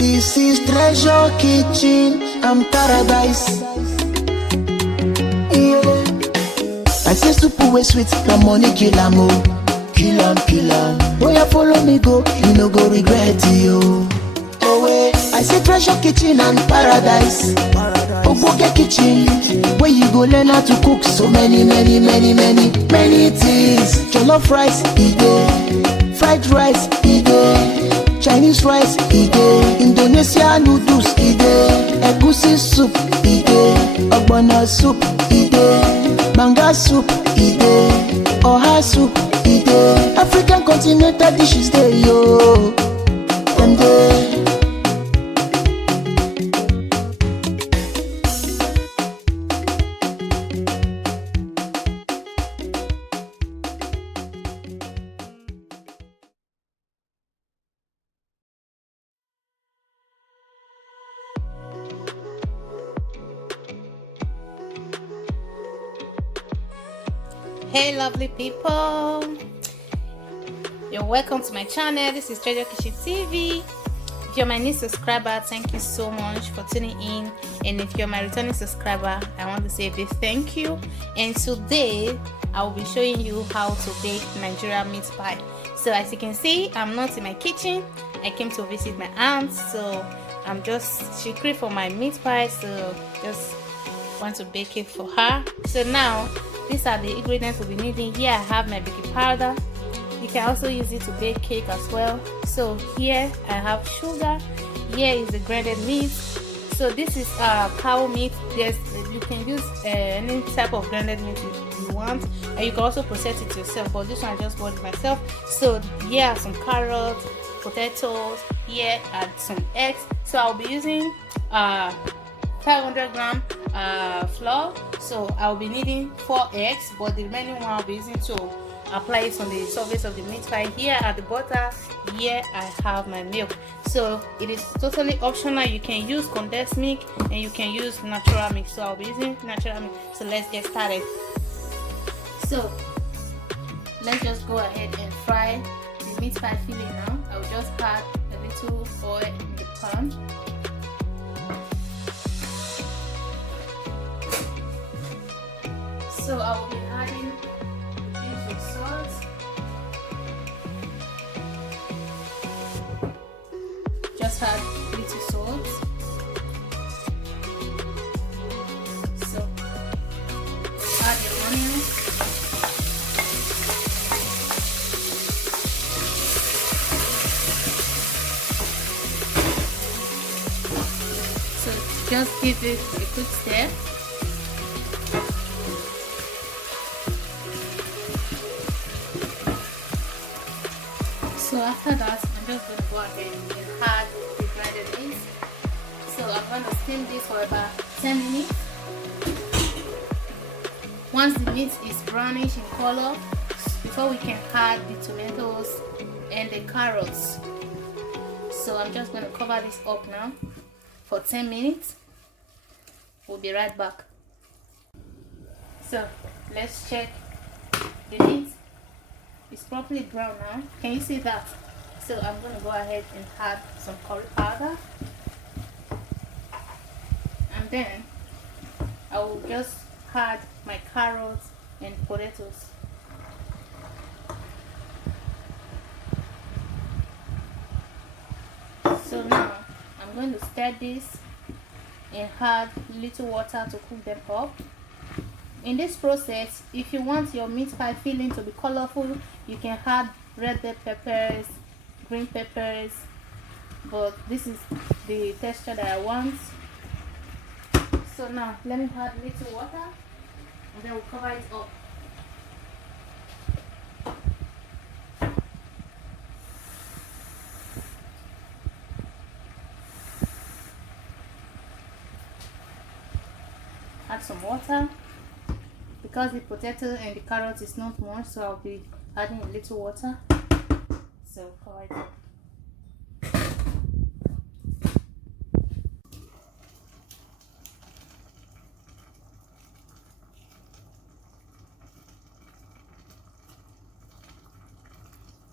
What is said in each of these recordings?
This is treasure kitchen and paradise. Yeah. I say soup wey sweet, na money kill am o. Kill am, kill am. Boy, you follow me go, you no go regret yo. Oh wait, I say treasure kitchen and paradise. Ogbonge kitchen, where you go learn how to cook so many things. Jollof rice, e dey. Fried rice, e dey. Chinese rice, e dey. Indonesian noodles, e dey. Egusi soup, e dey. Ogbono soup, e dey. Banga soup, e dey. Oha soup, e dey. African continental dishes dey yo. Dem dey. Hey lovely people, you're welcome to my channel. This is Treasure Kitchen TV. If you're my new subscriber, thank you so much for tuning in, and if you're my returning subscriber, I want to say a big thank you. And today I will be showing you how to bake Nigerian meat pie. So as you can see, I'm not in my kitchen. I came to visit my aunt, so she crave for my meat pie, so just want to bake it for her. So now these are the ingredients we'll be needing. Here I have my baking powder. You can also use it to bake cake as well. So here I have sugar. Here is the grinded meat. So this is cow meat. You can use any type of grinded meat you want, and you can also process it yourself, but this one I just bought it myself. So here are some carrots, potatoes. Here are some eggs. So I'll be using 500 gram flour, so I'll be needing 4 eggs, but the remaining one I'll be using to apply it on the surface of the meat pie. Here are the butter. Here I have my milk. So it is totally optional. You can use condensed milk and you can use natural milk, so I'll be using natural milk. So let's get started. So let's just go ahead and fry the meat pie filling now. I'll just add a little oil in the pan. So I will be adding a pinch of salt, just add a little salt. So add the onions. So just give it a quick stir. So after that, I'm just going to go ahead and add the grinded meat. So I'm going to steam this for about 10 minutes. Once the meat is brownish in color, before we can add the tomatoes and the carrots. So I'm just going to cover this up now for 10 minutes. We'll be right back. So let's check the meat. It's properly brown now. Can you see that? So I'm going to go ahead and add some curry powder, and then I will just add my carrots and potatoes. So now I'm going to stir this and add little water to cook them up. In this process, if you want your meat pie filling to be colorful, you can add red bell peppers, green peppers, but this is the texture that I want. So now let me add a little water and then we'll cover it up. Add some water. Because the potato and the carrot is not much, so I'll be adding a little water. So cover it up.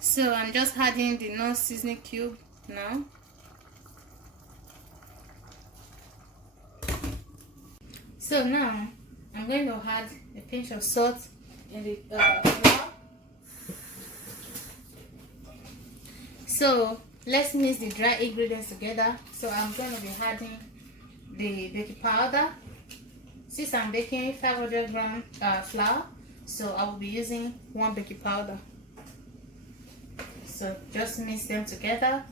So I'm just adding the non-seasoning cube now. So now I'm going to add a pinch of salt in the flour. So let's mix the dry ingredients together. So I'm going to be adding the baking powder. Since I'm baking 500 gram flour, so I will be using 1 baking powder. So just mix them together,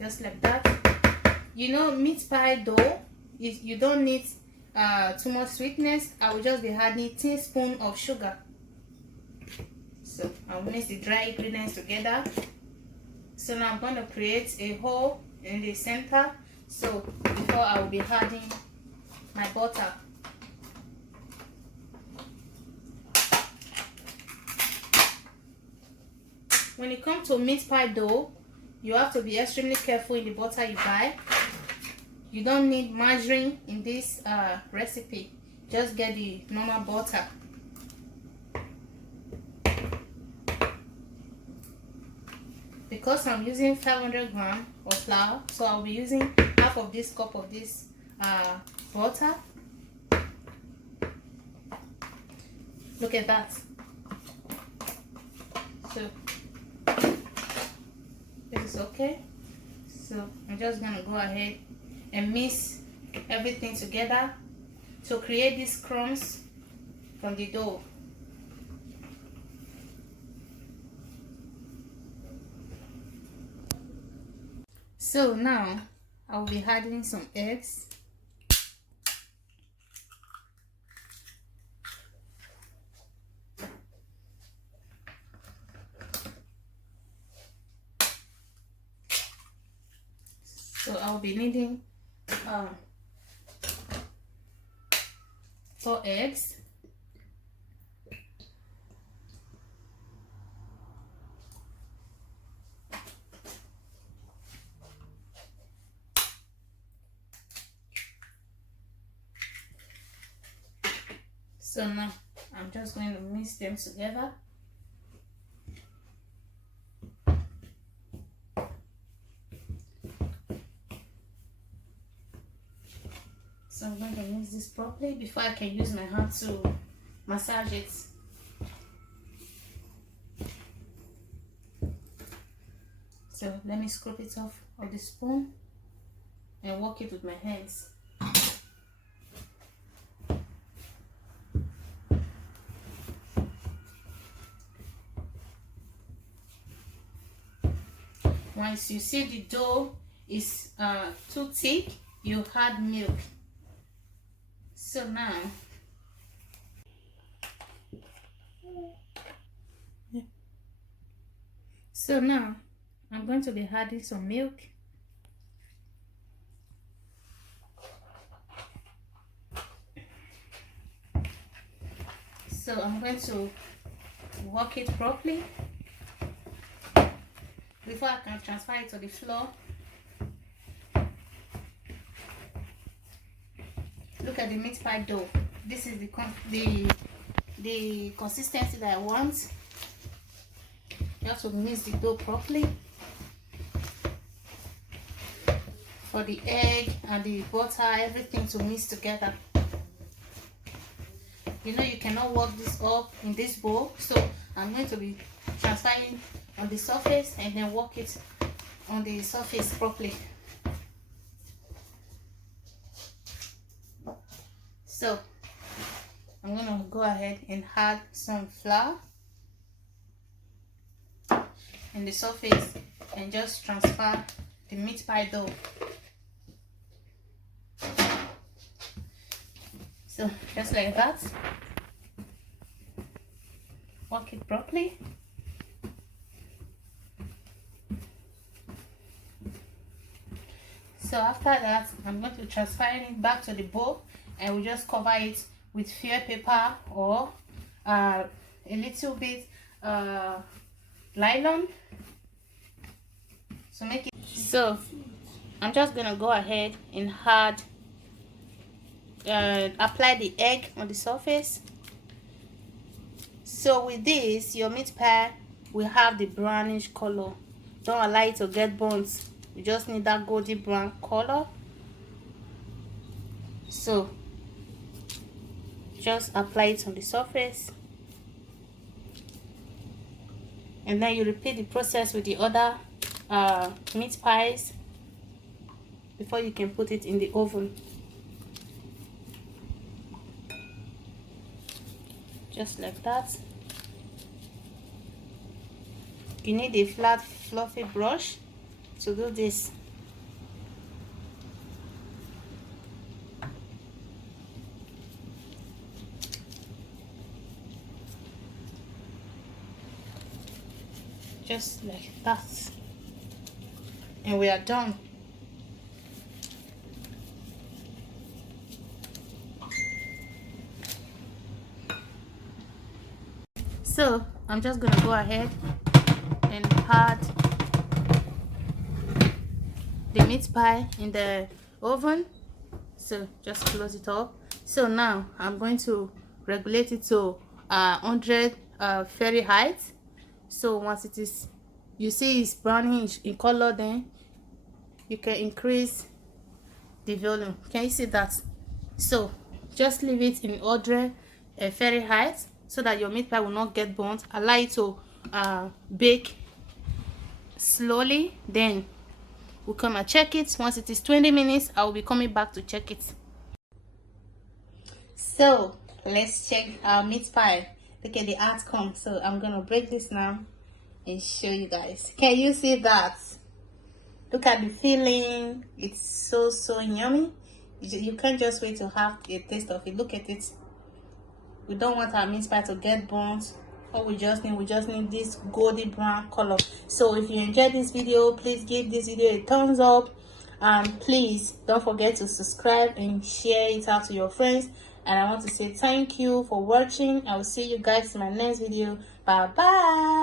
just like that. You know, meat pie dough, you don't need too much sweetness. I will just be adding a teaspoon of sugar. So I'll mix the dry ingredients together. So now I'm going to create a hole in the center. So before I will be adding my butter. When it comes to meat pie dough, you have to be extremely careful in the butter you buy. You don't need margarine in this recipe. Just get the normal butter. Because I'm using 500 gram of flour, so I'll be using half of this cup of this butter. Look at that. So this is okay. So I'm just gonna go ahead and mix everything together to create these crumbs from the dough. So now I will be adding some eggs. So I'll be needing 4 eggs. So now I'm just going to mix them together. So I'm going to mix this properly before I can use my hand to massage it. So let me scoop it off of the spoon and work it with my hands. Once you see the dough is too thick, you add milk. So now I'm going to be adding some milk. So I'm going to work it properly before I can transfer it to the floor. Look at the meat pie dough. This is the consistency that I want. You have to mix the dough properly for the egg and the butter, everything to mix together. You know, you cannot work this up in this bowl, so I'm going to be transferring on the surface and then work it on the surface properly. So I'm gonna go ahead and add some flour in the surface and just transfer the meat pie dough. So just like that, work it properly. So after that, I'm going to transfer it back to the bowl and we'll just cover it with foil paper or a little bit nylon. So make it. So I'm just gonna go ahead and add apply the egg on the surface. So with this, your meat pie will have the brownish color. Don't allow it to get burnt. We just need that golden brown color. So just apply it on the surface, and then you repeat the process with the other meat pies before you can put it in the oven. Just like that. You need a flat fluffy brush to do this. Just like that, and we are done. So I'm just gonna go ahead and add the meat pie in the oven. So just close it up. So now I'm going to regulate it to 100 Fahrenheit. So once it is, you see it's browning in color, then you can increase the volume. Can you see that? So just leave it in 100 Fahrenheit so that your meat pie will not get burnt. Allow it to bake slowly, then we'll come and check it. Once it is 20 minutes, I will be coming back to check it. So let's check our meat pie. Look at the outcome. So I'm gonna break this now and show you guys. Can you see that? Look at the filling. It's so yummy. You can't just wait to have a taste of it. Look at it. We don't want our meat pie to get burnt. All we just need this golden brown color. So if you enjoyed this video, please give this video a thumbs up, and please don't forget to subscribe and share it out to your friends. And I want to say thank you for watching. I will see you guys in my next video. Bye bye.